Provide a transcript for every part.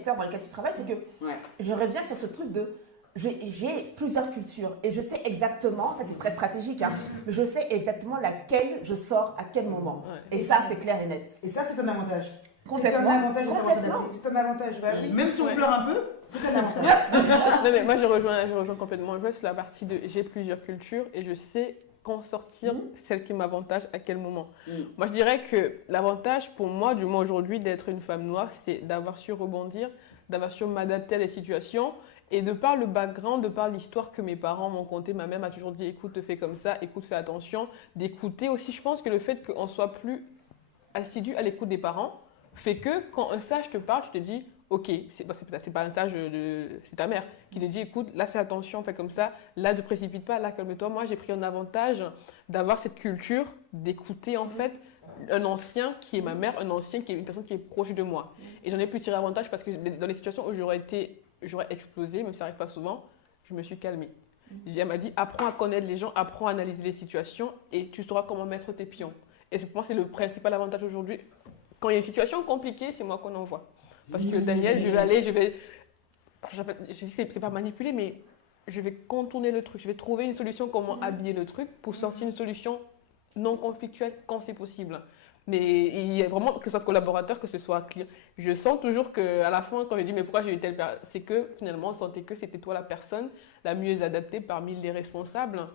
secteurs dans lesquels tu travailles, c'est que je reviens sur ce truc de j'ai plusieurs cultures et je sais exactement, ça c'est très stratégique, hein, mais je sais exactement laquelle je sors à quel moment. Et ça, c'est clair et net. Et ça, c'est un avantage. Complètement. C'est un avantage de savoir s'adapter. C'est un avantage. Même si on pleure un peu, c'est un avantage. Non, mais moi, je rejoins complètement Joël sur la partie de j'ai plusieurs cultures et je sais quand sortir celle qui m'avantage à quel moment. Moi, je dirais que l'avantage pour moi, du moins aujourd'hui, d'être une femme noire, c'est d'avoir su rebondir, d'avoir su m'adapter à des situations. Et de par le background, de par l'histoire que mes parents m'ont contée, ma mère m'a toujours dit écoute, fais comme ça, écoute, fais attention. D'écouter aussi, je pense que le fait qu'on soit plus assidu à l'écoute des parents fait que quand un sage te parle, tu te dis ok, c'est pas un sage, c'est ta mère qui te dit écoute, là fais attention, fais comme ça, là ne précipite pas, là calme-toi. Moi j'ai pris un avantage d'avoir cette culture d'écouter en fait un ancien qui est ma mère, un ancien qui est une personne qui est proche de moi. Et j'en ai pu tirer avantage parce que dans les situations où j'aurais explosé, même si ça n'arrive pas souvent, je me suis calmée. Elle m'a dit, apprends à connaître les gens, apprends à analyser les situations et tu sauras comment mettre tes pions. Et pour moi, c'est le principal avantage aujourd'hui. Quand il y a une situation compliquée, c'est moi qu'on envoie. Parce que Daniel, je dis, c'est pas manipuler, mais je vais contourner le truc. Je vais trouver une solution, comment habiller le truc pour sortir une solution non conflictuelle quand c'est possible. Mais il y a vraiment, que ce soit collaborateur, que ce soit client. Je sens toujours qu'à la fin, quand je dis mais pourquoi j'ai eu telle personne, c'est que finalement, on sentait que c'était toi la personne la mieux adaptée parmi les responsables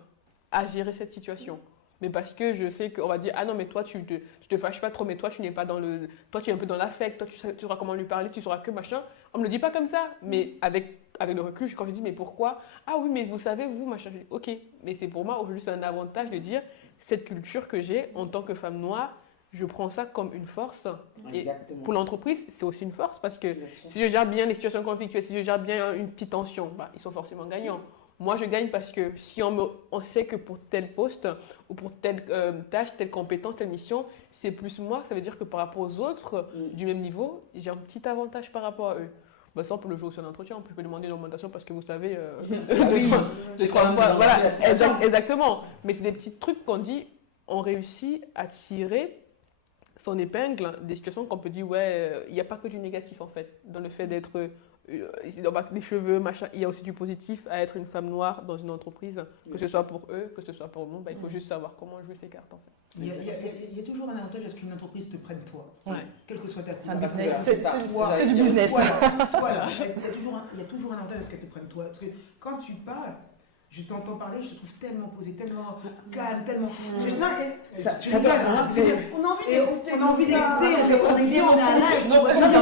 à gérer cette situation. Mais parce que je sais qu'on va dire ah non, mais toi, tu te fâches pas trop, mais toi, tu n'es pas dans le. Toi, tu es un peu dans l'affect, toi, tu sauras comment lui parler, tu sauras que machin. On ne me le dit pas comme ça, mais avec le recul, quand je dis mais pourquoi? Ah oui, mais vous savez, vous, machin. Je dis ok, mais c'est pour moi aujourd'hui, c'est un avantage de dire cette culture que j'ai en tant que femme noire. Je prends ça comme une force. Et pour l'entreprise, c'est aussi une force parce que si je gère bien les situations conflictuelles, si je gère bien une petite tension, ils sont forcément gagnants. Moi, je gagne parce que si on sait que pour tel poste ou pour telle tâche, telle compétence, telle mission, c'est plus moi, ça veut dire que par rapport aux autres du même niveau, j'ai un petit avantage par rapport à eux. Ça, on peut le jouer aussi en entretien, je peux demander une augmentation parce que vous savez, voilà, exactement. Mais c'est des petits trucs qu'on dit, on réussit à tirer son épingle des situations qu'on peut dire il n'y a pas que du négatif en fait dans le fait d'être les cheveux machin, il y a aussi du positif à être une femme noire dans une entreprise, que ce soit pour eux, que ce soit pour nous, il faut juste savoir comment jouer ses cartes en fait. Il y a toujours un avantage à ce qu'une entreprise te prenne toi, quelle que soit ta couleur. C'est du business. Voilà. Il y a toujours un avantage à ce qu'elle te prenne toi, parce que quand tu parles, je t'entends parler, je te trouve tellement posé, tellement calme, tellement. Ça donne, hein, on a envie d'écouter. On est en live. Non, mais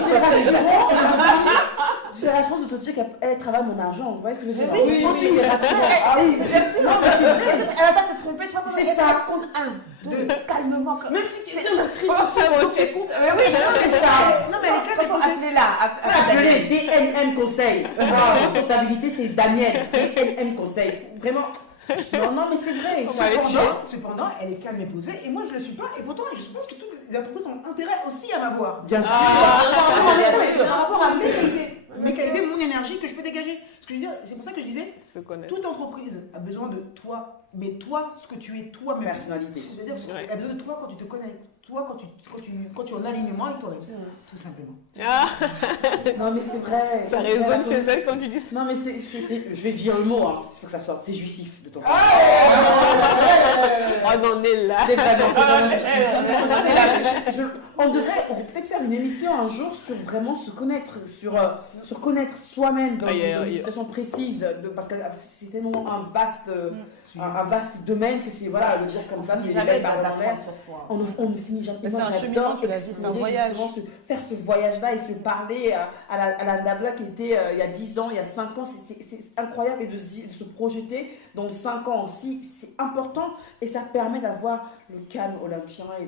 c'est rassurant de te dire qu'elle travaille mon argent. Vous voyez ce que je veux dire? Oui, aussi, c'est rassurant. Oui, non, mais c'est vrai. Elle va pas se tromper, tu vois. C'est ça. Compte 1, 2, calmement. Même si tu es un cri, oui, c'est ça. Non, mais il faut appeler là. Appelez DNM Conseil. En comptabilité, c'est Daniel. DNM Conseil. Vraiment. Non, mais c'est vrai. Cependant, elle est calme et posée, et moi je ne le suis pas, et pourtant je pense que toutes les entreprises ont intérêt aussi à m'avoir. Bien sûr. Par rapport à mes qualités, mon énergie que je peux dégager. Ce que je veux dire, c'est pour ça que je disais, toute entreprise a besoin de toi, mais toi, ce que tu es toi-même. Personnalité. C'est-à-dire, elle a besoin de toi quand tu te connais. Toi, quand tu es en alignement avec toi-même, tout simplement. Non, mais c'est vrai. Ça résonne chez elle quand tu dis. Non, mais je vais dire le mot, il faut que ça sorte. C'est jouissif de ton côté. On en est là. C'est vraiment jouissif. On devrait peut-être faire une émission un jour sur vraiment se connaître, sur connaître soi-même dans des situations précises, parce que c'est tellement un vaste domaine que c'est, voilà, le dire comme ça, c'est jamais parlementaire. On ne finit jamais. Moi, j'adore faire ce voyage-là et se parler à la Nabla qui était il y a 10 ans, il y a 5 ans. C'est incroyable et de se projeter dans 5 ans aussi. C'est important et ça permet d'avoir le calme olympien et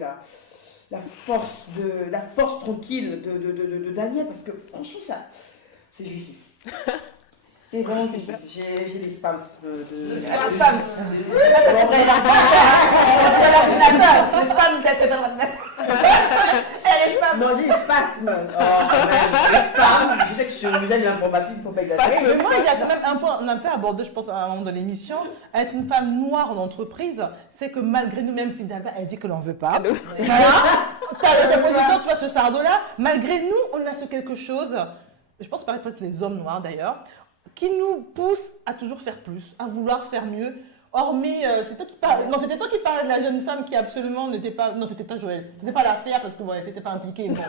la force tranquille de Daniel, parce que franchement, ça, c'est jouissif. C'est vraiment juste. J'ai des spams de. Spams. Les spams, c'est dans l'ordinateur. Non, j'ai des spasmes. Les spams. Je sais que j'aime l'informatique, il ne faut pas exagérer. Mais moi, il y a quand même un point, on a un peu abordé, je pense, à un moment de l'émission. Être une femme noire en entreprise, c'est que malgré nous, même si Daga, elle dit que l'on ne veut pas. Voilà. Ta position, tu vois, ce fardeau-là, malgré nous, on a ce quelque chose je pense pas peut-être les hommes noirs d'ailleurs, qui nous poussent à toujours faire plus, à vouloir faire mieux. Hormis, c'était toi qui parlais de la jeune femme qui absolument n'était pas, non c'était toi Joël, c'était pas l'affaire parce que voilà, c'était pas impliqué. Bon,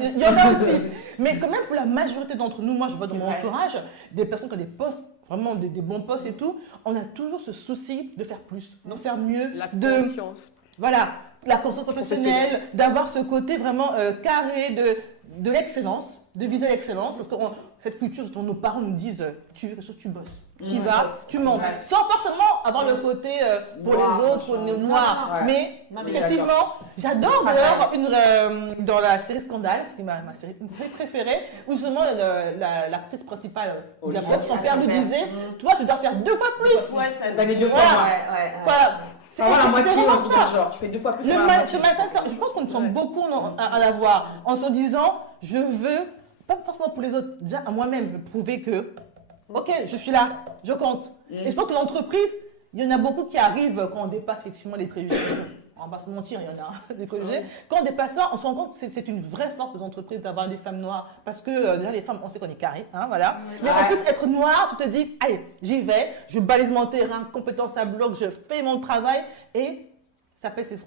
il y en a aussi, mais quand même pour la majorité d'entre nous, moi je vois dans mon entourage, des personnes qui ont des postes, vraiment des bons postes et tout, on a toujours ce souci de faire plus, de faire mieux, la conscience. Voilà, la conscience professionnelle, d'avoir ce côté vraiment carré de l'excellence, de viser l'excellence, parce que cette culture dont nos parents nous disent, tu bosses, tu vas, tu montes, sans forcément avoir le côté pour les autres, pour les noirs. Mais effectivement, j'adore d'ailleurs dans la série Scandale, c'est ma série préférée, où justement l'actrice principale, son père lui disait, toi tu dois faire 2 fois plus. Ouais, ça fait 2 fois. Voilà. C'est la moitié en tout cas, genre, tu fais 2 fois plus. Je pense qu'on sommes beaucoup à l'avoir en se disant, je veux, pas forcément pour les autres, déjà à moi-même, me prouver que, ok, je suis là, je compte. Et je pense que l'entreprise, il y en a beaucoup qui arrivent quand on dépasse effectivement les préjugés. On va pas se mentir, il y en a des préjugés. Quand on dépasse ça, on se rend compte que c'est une vraie force des entreprises d'avoir des femmes noires. Parce que déjà, les femmes, on sait qu'on est carré, hein, voilà. Mais en plus, être noir, tu te dis, allez, j'y vais, je balise mon terrain, compétence à bloc, je fais mon travail et ça paie ses fruits.